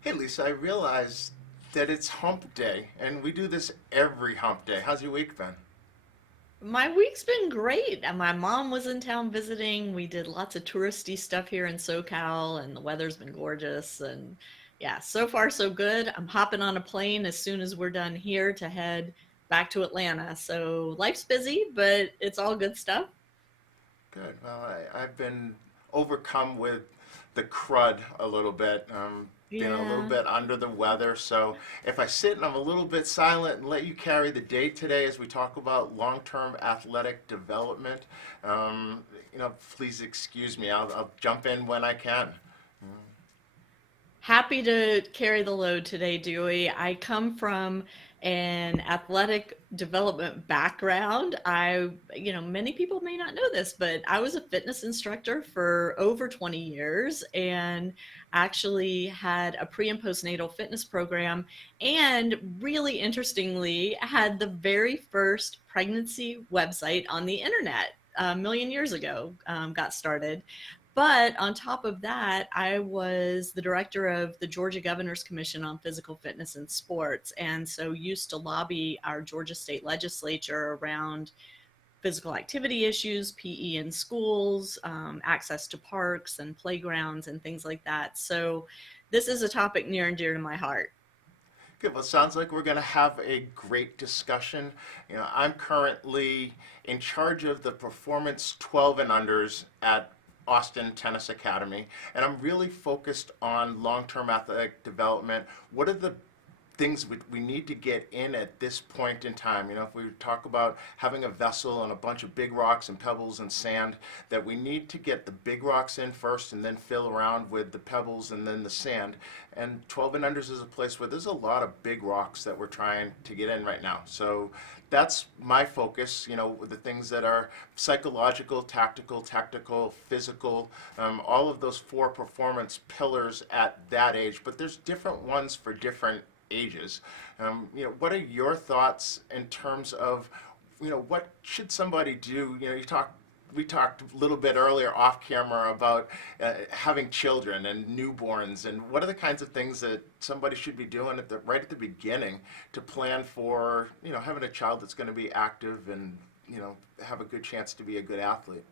Hey Lisa, I realize that it's hump day and we do this every hump day. How's your week been? My week's been great. And my mom was in town visiting. We did lots of touristy stuff here in SoCal, and the weather's been gorgeous. And yeah, so far so good. I'm hopping on a plane as soon as we're done here to head back to Atlanta. So life's busy, but it's all good stuff. Good. Well, I've been overcome with the crud a little bit. Been a little Yeah. bit under the weather. So if I sit and I'm a little bit silent and let you carry the day today as we talk about long-term athletic development, please excuse me. I'll jump in when I can. Happy to carry the load today, Dewey. I come from an athletic development background. Many people may not know this, but I was a fitness instructor for over 20 years and actually had a pre and postnatal fitness program. And really interestingly, had the very first pregnancy website on the internet a million years ago, got started. But on top of that, I was the director of the Georgia Governor's Commission on Physical Fitness and Sports, and so used to lobby our Georgia state legislature around physical activity issues, PE in schools, access to parks and playgrounds, and things like that. So this is a topic near and dear to my heart. Good. Well, it sounds like we're going to have a great discussion. I'm currently in charge of the performance 12 and unders at Austin Tennis Academy, and I'm really focused on long-term athletic development. What are the things we need to get in at this point in time? If we talk about having a vessel and a bunch of big rocks and pebbles and sand, that we need to get the big rocks in first and then fill around with the pebbles and then the sand. And 12 and unders is a place where there's a lot of big rocks that we're trying to get in right now. So that's my focus, the things that are psychological, tactical, technical, physical, all of those four performance pillars at that age. But there's different ones for different ages. What are your thoughts in terms of, what should somebody do? We talked a little bit earlier off camera about having children and newborns, and what are the kinds of things that somebody should be doing right at the beginning to plan for, having a child that's going to be active and, have a good chance to be a good athlete.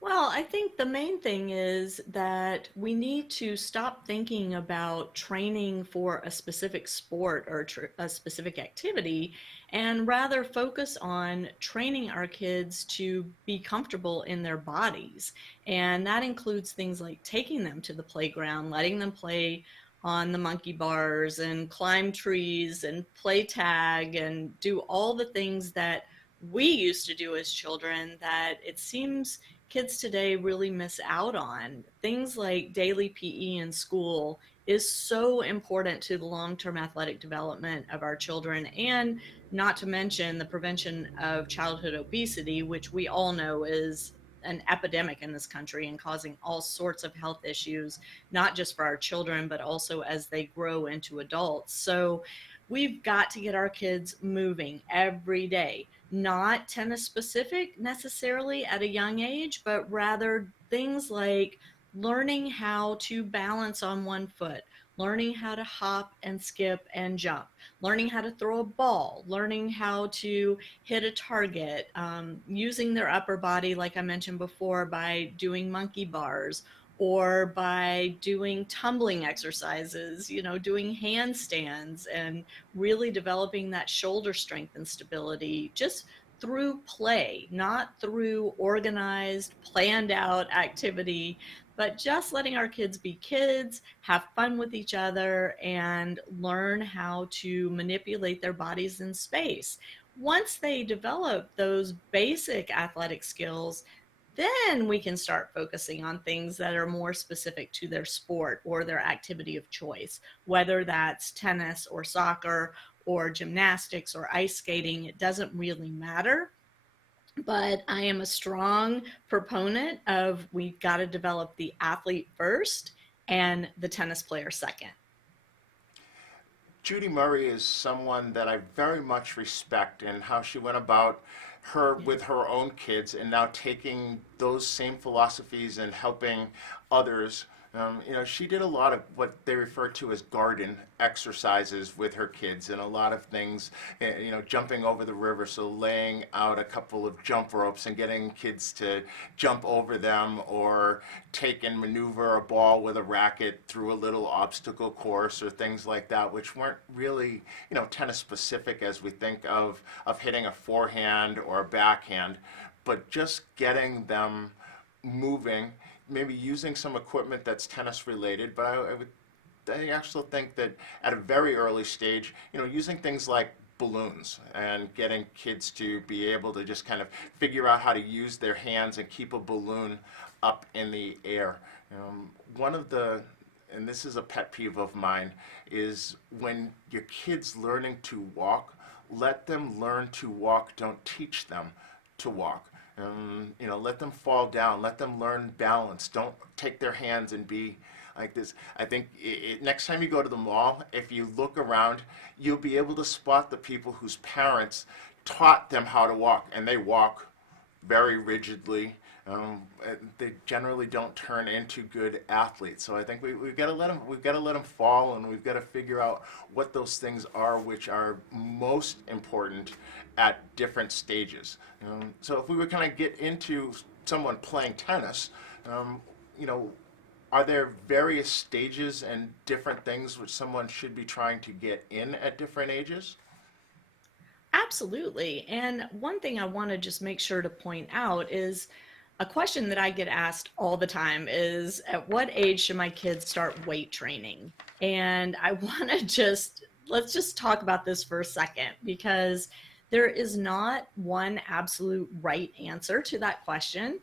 Well, I think the main thing is that we need to stop thinking about training for a specific sport or a specific activity and rather focus on training our kids to be comfortable in their bodies. And that includes things like taking them to the playground, letting them play on the monkey bars and climb trees and play tag and do all the things that we used to do as children that it seems kids today really miss out on. Things like daily PE in school is so important to the long term athletic development of our children, and not to mention the prevention of childhood obesity, which we all know is an epidemic in this country and causing all sorts of health issues, not just for our children, but also as they grow into adults. So we've got to get our kids moving every day, not tennis specific necessarily at a young age, but rather things like learning how to balance on one foot, learning how to hop and skip and jump, learning how to throw a ball, learning how to hit a target, using their upper body, like I mentioned before, by doing monkey bars or by doing tumbling exercises, doing handstands and really developing that shoulder strength and stability just through play, not through organized, planned out activity, but just letting our kids be kids, have fun with each other, and learn how to manipulate their bodies in space. Once they develop those basic athletic skills, then we can start focusing on things that are more specific to their sport or their activity of choice, whether that's tennis or soccer or gymnastics or ice skating. It doesn't really matter. But I am a strong proponent of we've got to develop the athlete first and the tennis player second. Judy Murray is someone that I very much respect in how she went about her Yeah. with her own kids and now taking those same philosophies and helping others She did a lot of what they refer to as garden exercises with her kids, and a lot of things, jumping over the river, so laying out a couple of jump ropes and getting kids to jump over them, or take and maneuver a ball with a racket through a little obstacle course, or things like that, which weren't really, tennis specific as we think of hitting a forehand or a backhand, but just getting them moving, maybe using some equipment that's tennis related. But I actually think that at a very early stage, using things like balloons and getting kids to be able to just kind of figure out how to use their hands and keep a balloon up in the air. One of the, and this is a pet peeve of mine, is when your kid's learning to walk, let them learn to walk, don't teach them to walk. Let them fall down, let them learn balance. Don't take their hands and be like this. I think next time you go to the mall, if you look around, you'll be able to spot the people whose parents taught them how to walk, and they walk very rigidly. They generally don't turn into good athletes. So I think we've got to let them fall, and we've got to figure out what those things are which are most important at different stages. So if we would kind of get into someone playing tennis, um, you know, are there various stages and different things which someone should be trying to get in at different ages? Absolutely. And one thing I want to just make sure to point out is a question that I get asked all the time is, at what age should my kids start weight training? And I want to let's just talk about this for a second, because there is not one absolute right answer to that question.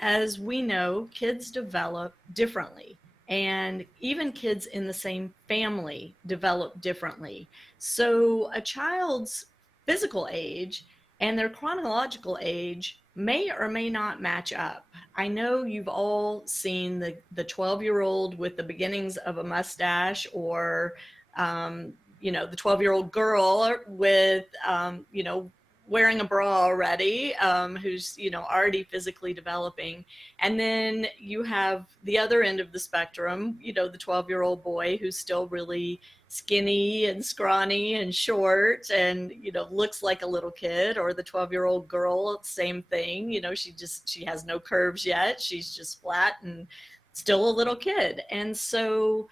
As we know, kids develop differently. And even kids in the same family develop differently. So a child's physical age and their chronological age may or may not match up. I know you've all seen the 12-year-old with the beginnings of a mustache, or the 12-year-old girl with wearing a bra already, who's already physically developing. And then you have the other end of the spectrum, the 12-year-old boy who's still really skinny and scrawny and short and looks like a little kid, or the 12-year-old girl, same thing. She has no curves yet, she's just flat and still a little kid. And so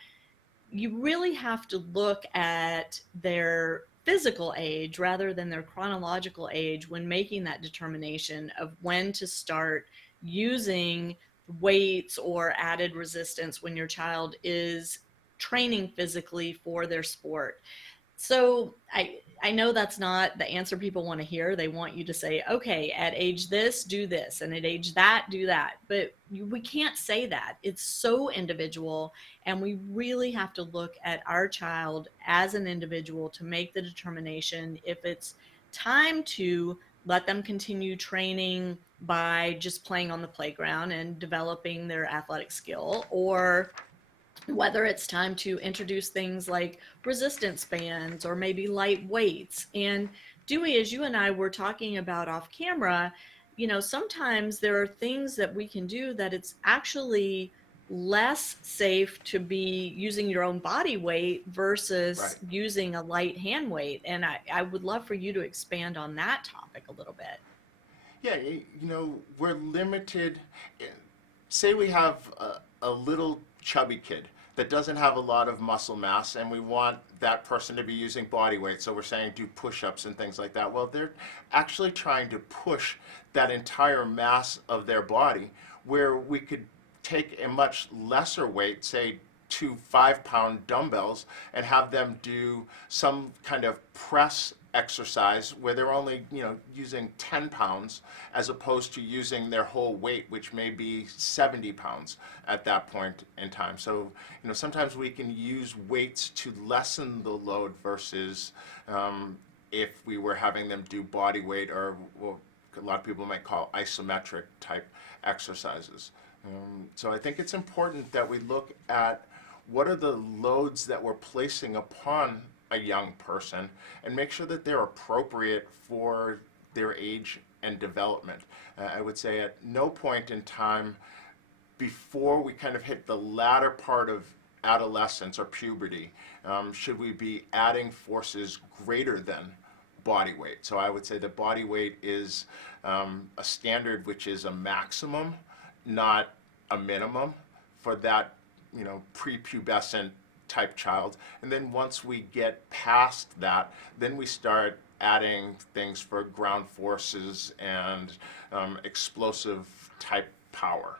you really have to look at their physical age rather than their chronological age when making that determination of when to start using weights or added resistance when your child is training physically for their sport. So I know that's not the answer people want to hear. They want you to say, okay, at age this, do this, and at age that, do that. But we can't say that. It's so individual, and we really have to look at our child as an individual to make the determination if it's time to let them continue training by just playing on the playground and developing their athletic skill, or whether it's time to introduce things like resistance bands or maybe light weights. And Dewey, as you and I were talking about off camera, sometimes there are things that we can do that it's actually less safe to be using your own body weight versus Right. using a light hand weight. And I would love for you to expand on that topic a little bit. Yeah, we're limited. Say we have a little chubby kid that doesn't have a lot of muscle mass, and we want that person to be using body weight. So we're saying do push-ups and things like that. Well, they're actually trying to push that entire mass of their body, where we could take a much lesser weight, say 2 5-pound dumbbells, and have them do some kind of press exercise where they're only using 10 pounds as opposed to using their whole weight, which may be 70 pounds at that point in time. So sometimes we can use weights to lessen the load versus if we were having them do body weight, or what a lot of people might call isometric type exercises. So I think it's important that we look at what are the loads that we're placing upon a young person, and make sure that they're appropriate for their age and development. I would say at no point in time before we kind of hit the latter part of adolescence or puberty, should we be adding forces greater than body weight? So I would say that body weight is a standard which is a maximum, not a minimum for that, prepubescent type child. And then once we get past that, then we start adding things for ground forces and explosive type power.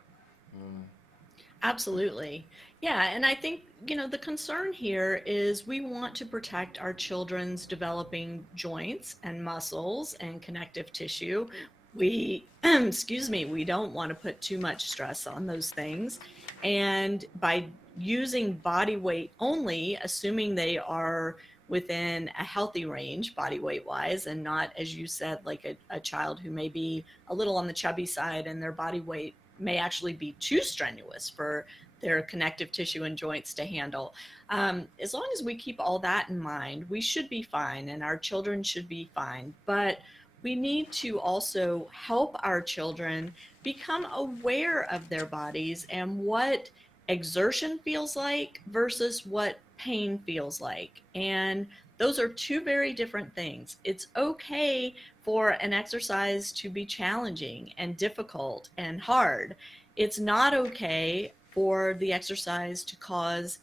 Absolutely. Yeah, and I think, the concern here is we want to protect our children's developing joints and muscles and connective tissue. We, excuse me, we don't want to put too much stress on those things. And by using body weight only, assuming they are within a healthy range, body weight wise, and not, as you said, like a child who may be a little on the chubby side and their body weight may actually be too strenuous for their connective tissue and joints to handle. As long as we keep all that in mind, we should be fine and our children should be fine. But we need to also help our children become aware of their bodies and what exertion feels like versus what pain feels like. And those are two very different things. It's okay for an exercise to be challenging and difficult and hard. It's not okay for the exercise to cause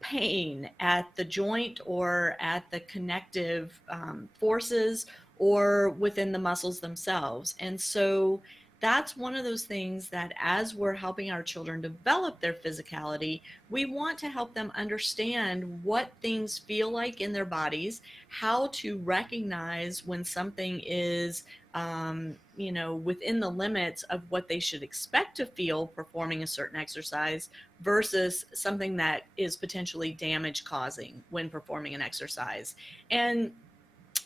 pain at the joint or at the connective forces or within the muscles themselves. And so that's one of those things that as we're helping our children develop their physicality, we want to help them understand what things feel like in their bodies, how to recognize when something is within the limits of what they should expect to feel performing a certain exercise versus something that is potentially damage causing when performing an exercise. And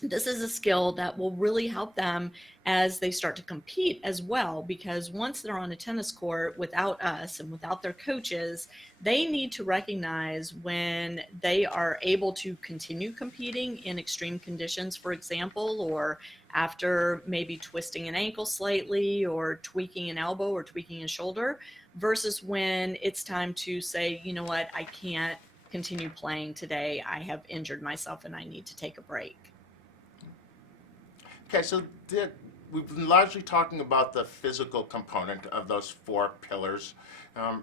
this is a skill that will really help them as they start to compete as well, because once they're on a tennis court without us and without their coaches, they need to recognize when they are able to continue competing in extreme conditions, for example, or after maybe twisting an ankle slightly or tweaking an elbow or tweaking a shoulder, versus when it's time to say, you know what, I can't continue playing today. I have injured myself and I need to take a break. Okay, so we've been largely talking about the physical component of those four pillars.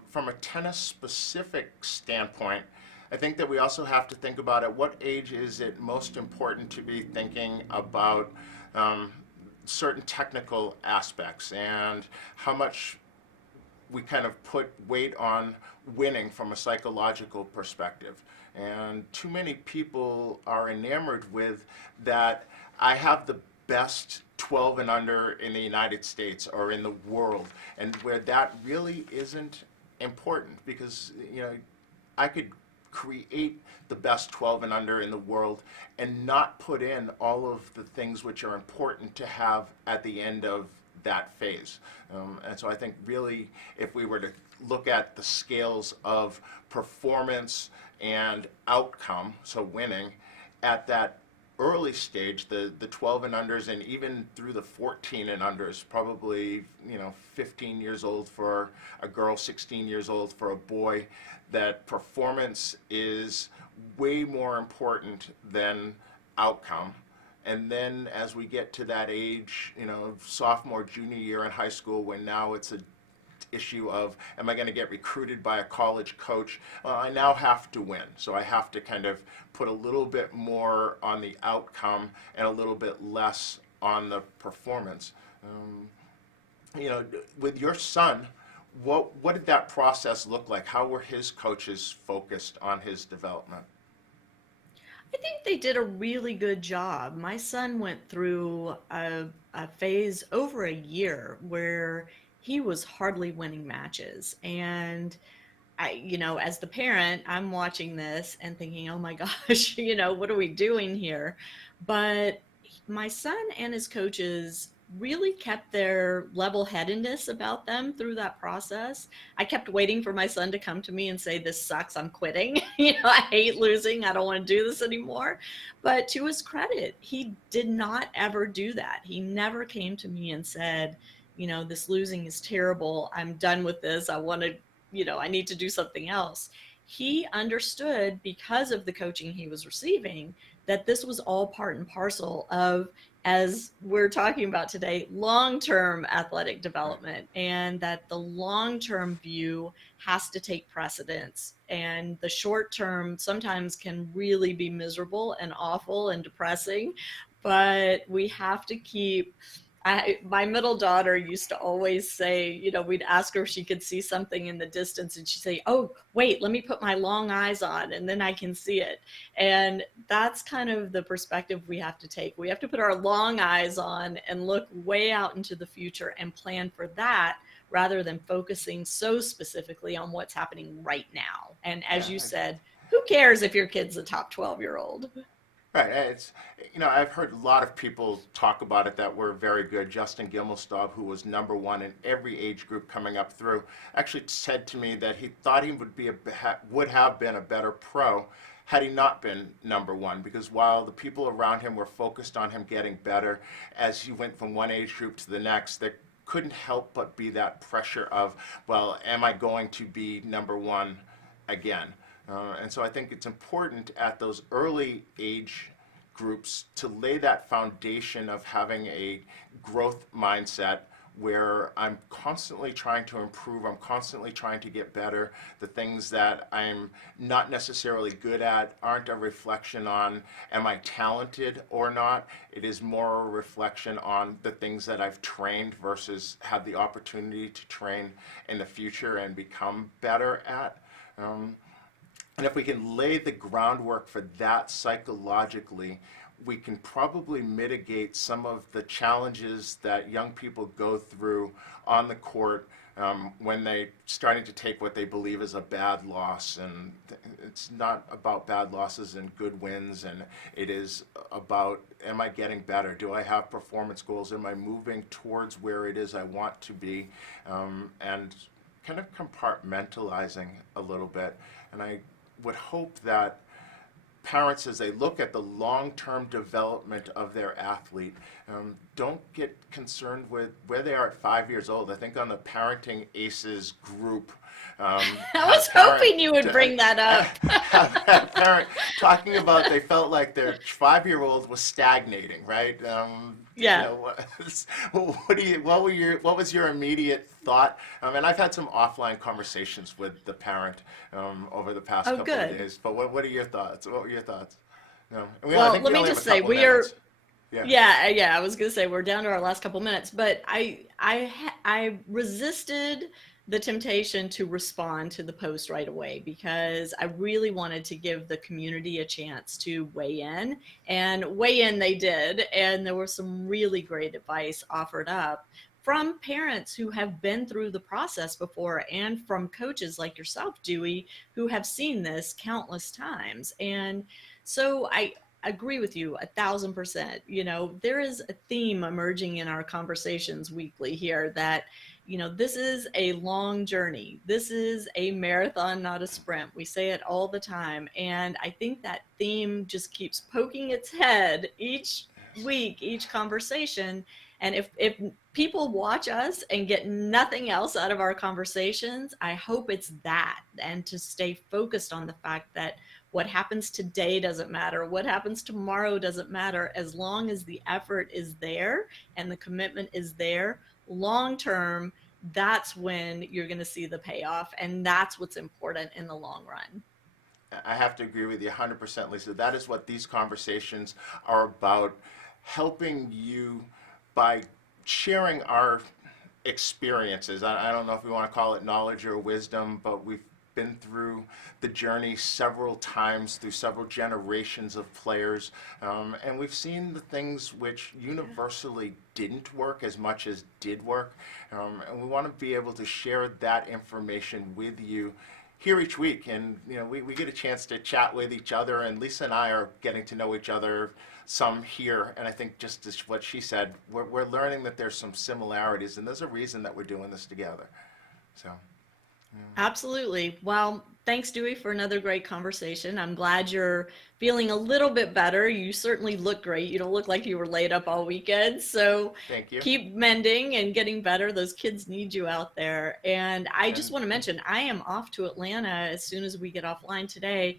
From a tennis specific standpoint, I think that we also have to think about at what age is it most important to be thinking about certain technical aspects and how much we kind of put weight on winning from a psychological perspective. And too many people are enamored with that I have the best 12 and under in the United States or in the world, and where that really isn't important, because I could create the best 12 and under in the world and not put in all of the things which are important to have at the end of that phase. And so I think really if we were to look at the scales of performance and outcome, so winning, at that early stage, the 12 and unders, and even through the 14 and unders, probably 15 years old for a girl, 16 years old for a boy, that performance is way more important than outcome. And then as we get to that age, sophomore, junior year in high school, when now it's a issue of, am I going to get recruited by a college coach? Well, I now have to win. So I have to kind of put a little bit more on the outcome and a little bit less on the performance. With your son, what did that process look like? How were his coaches focused on his development? I think they did a really good job. My son went through a phase over a year where he was hardly winning matches. And as the parent, I'm watching this and thinking, oh my gosh, what are we doing here? But my son and his coaches really kept their level-headedness about them through that process. I kept waiting for my son to come to me and say, this sucks, I'm quitting. I hate losing. I don't want to do this anymore. But to his credit, he did not ever do that. He never came to me and said, this losing is terrible. I'm done with this. I want to, I need to do something else. He understood, because of the coaching he was receiving, that this was all part and parcel of, as we're talking about today, long-term athletic Right. development, and that the long-term view has to take precedence. And the short term sometimes can really be miserable and awful and depressing, but we have to keep. My middle daughter used to always say, we'd ask her if she could see something in the distance, and she'd say, "Oh, wait, let me put my long eyes on, and then I can see it." And that's kind of the perspective we have to take. We have to put our long eyes on and look way out into the future and plan for that, rather than focusing so specifically on what's happening right now. And as Yeah. you said, who cares if your kid's a top 12-year-old? Right. It's, I've heard a lot of people talk about it that were very good. Justin Gimelstob, who was number one in every age group coming up through, actually said to me that he thought he would have been a better pro had he not been number one, because while the people around him were focused on him getting better as he went from one age group to the next, there couldn't help but be that pressure of, well, am I going to be number one again? And so I think it's important at those early age groups to lay that foundation of having a growth mindset where I'm constantly trying to improve, I'm constantly trying to get better. The things that I'm not necessarily good at aren't a reflection on am I talented or not. It is more a reflection on the things that I've trained versus have the opportunity to train in the future and become better at. And if we can lay the groundwork for that psychologically, we can probably mitigate some of the challenges that young people go through on the court when they're starting to take what they believe is a bad loss. And it's not about bad losses and good wins, and it is about, am I getting better? Do I have performance goals? Am I moving towards where it is I want to be? And kind of compartmentalizing a little bit. And I would hope that parents, as they look at the long-term development of their athlete, don't get concerned with where they are at 5 years old. I think on the Parenting Aces group, I was hoping you would bring that up. have a parent talking about they felt like their 5-year-old was stagnating, right? Yeah. What was your immediate thought? And I've had some offline conversations with the parent over the past Oh, couple of good. days. But what are your thoughts? What were your thoughts? I Well, think let we me only have a just say couple we are. minutes. Yeah. Yeah, yeah. I was gonna say we're down to our last couple minutes, but I resisted the temptation to respond to the post right away, because I really wanted to give the community a chance to weigh in, and weigh in they did, and there was some really great advice offered up from parents who have been through the process before, and from coaches like yourself, Dewey, who have seen this countless times. And so I agree with you 1,000%. There is a theme emerging in our conversations weekly here that, this is a long journey. This is a marathon, not a sprint. We say it all the time. And I think that theme just keeps poking its head each week, each conversation. And if people watch us and get nothing else out of our conversations, I hope it's that, and to stay focused on the fact that what happens today doesn't matter. What happens tomorrow doesn't matter, as long as the effort is there and the commitment is there. Long term, that's when you're going to see the payoff. And that's what's important in the long run. I have to agree with you 100%, Lisa. That is what these conversations are about, helping you by sharing our experiences. I don't know if we want to call it knowledge or wisdom, but we've been through the journey several times through several generations of players, and we've seen the things which universally didn't work as much as did work, and we want to be able to share that information with you here each week. And we get a chance to chat with each other, and Lisa and I are getting to know each other some here, and I think just as what she said, we're learning that there's some similarities, and there's a reason that we're doing this together. So Absolutely. Well, thanks, Dewey, for another great conversation. I'm glad you're feeling a little bit better. You certainly look great. You don't look like you were laid up all weekend. So Thank you. keep mending and getting better. Those kids need you out there. And I just And want to mention, I am off to Atlanta as soon as we get offline today.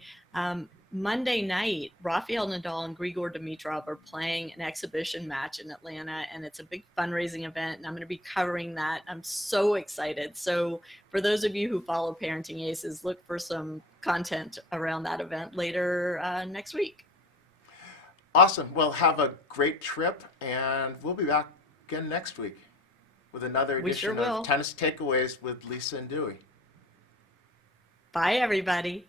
Monday night, Rafael Nadal and Grigor Dimitrov are playing an exhibition match in Atlanta, and it's a big fundraising event, and I'm going to be covering that. I'm so excited. So for those of you who follow Parenting Aces, look for some content around that event later next week. awesome. Well, have a great trip, and we'll be back again next week with another We sure edition of will. Tennis Takeaways with Lisa and Dewey. Bye, everybody.